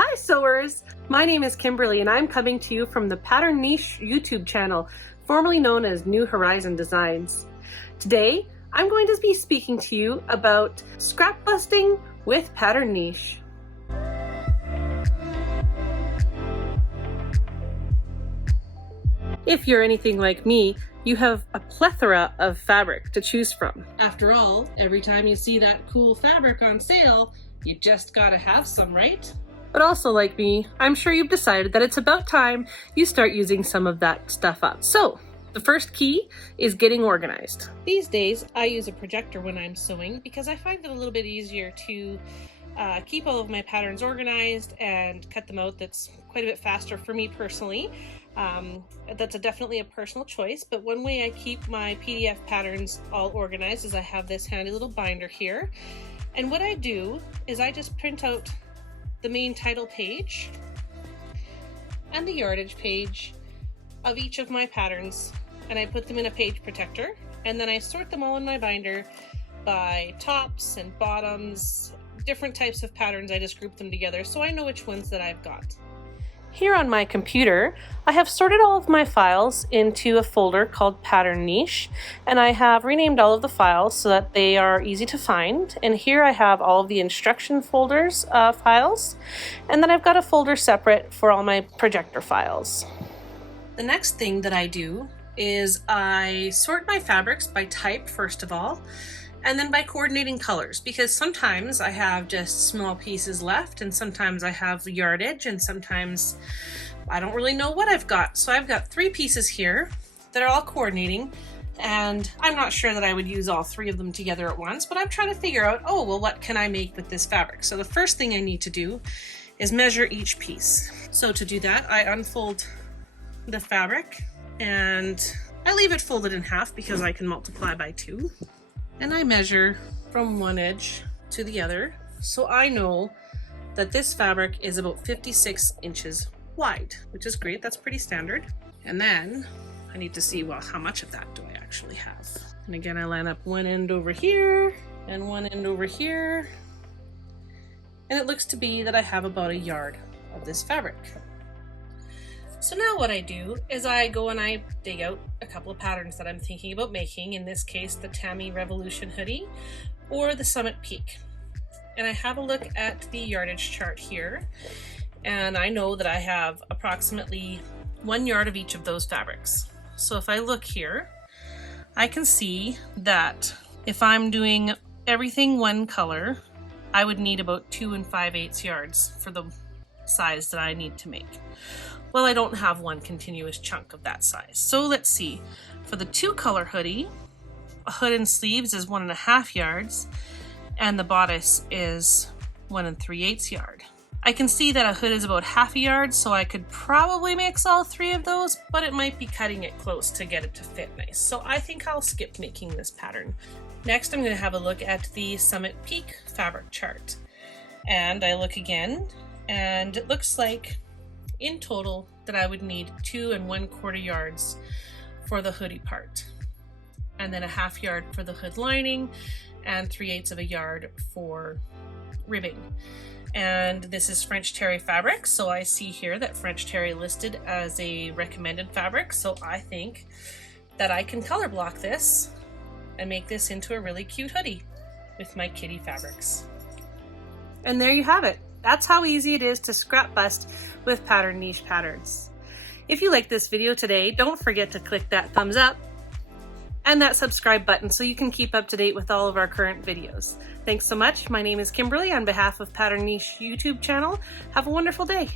Hi sewers! My name is Kimberly and I'm coming to you from the Pattern Niche YouTube channel, formerly known as New Horizon Designs. Today, I'm going to be speaking to you about scrap busting with Pattern Niche. If you're anything like me, you have a plethora of fabric to choose from. After all, every time you see that cool fabric on sale, you just gotta have some, right? But also like me, I'm sure you've decided that it's about time you start using some of that stuff up. So, the first key is getting organized. These days, I use a projector when I'm sewing because I find it a little bit easier to keep all of my patterns organized and cut them out. That's quite a bit faster for me personally. That's definitely a personal choice, but one way I keep my PDF patterns all organized is I have this handy little binder here. And what I do is I just print out the main title page and the yardage page of each of my patterns, and I put them in a page protector, and then I sort them all in my binder by tops and bottoms, different types of patterns. I just group them together so I know which ones that I've got. Here on my computer, I have sorted all of my files into a folder called Pattern Niche, and I have renamed all of the files so that they are easy to find. And here I have all of the instruction folders files, and then I've got a folder separate for all my projector files. The next thing that I do is I sort my fabrics by type first of all, and then by coordinating colors, because sometimes I have just small pieces left and sometimes I have yardage and sometimes I don't really know what I've got. So I've got 3 pieces here that are all coordinating, and I'm not sure that I would use all 3 of them together at once, but I'm trying to figure out, oh, well, what can I make with this fabric? So the first thing I need to do is measure each piece. So to do that, I unfold the fabric and I leave it folded in half because I can multiply by 2. And I measure from one edge to the other, so I know that this fabric is about 56 inches wide, which is great. That's pretty standard. And then I need to see, well, how much of that do I actually have? And again, I line up one end over here and one end over here, and it looks to be that I have about a yard of this fabric. So now what I do is I go and I dig out a couple of patterns that I'm thinking about making, in this case the Tammy Revolution hoodie or the Summit Peak. And I have a look at the yardage chart here, and I know that I have approximately 1 yard of each of those fabrics. So if I look here, I can see that if I'm doing everything one color, I would need about 2 5/8 yards for the size that I need to make. Well, I don't have one continuous chunk of that size. So let's see. For the 2-color hoodie, a hood and sleeves is 1 1/2 yards, and the bodice is 1 3/8 yard. I can see that a hood is about 1/2 yard, so I could probably mix all 3 of those, but it might be cutting it close to get it to fit nice. So I think I'll skip making this pattern. Next, I'm going to have a look at the Summit Peak fabric chart. And I look again, and it looks like in total that I would need 2 1/4 yards for the hoodie part, and then a 1/2 yard for the hood lining and 3/8 of a yard for ribbing. And this is French terry fabric, so I see here that French terry listed as a recommended fabric, so I think that I can color block this and make this into a really cute hoodie with my kitty fabrics. And there you have it. That's how easy it is to scrap bust with Pattern Niche patterns. If you like this video today, don't forget to click that thumbs up and that subscribe button so you can keep up to date with all of our current videos. Thanks so much. My name is Kimberly on behalf of Pattern Niche YouTube channel. Have a wonderful day.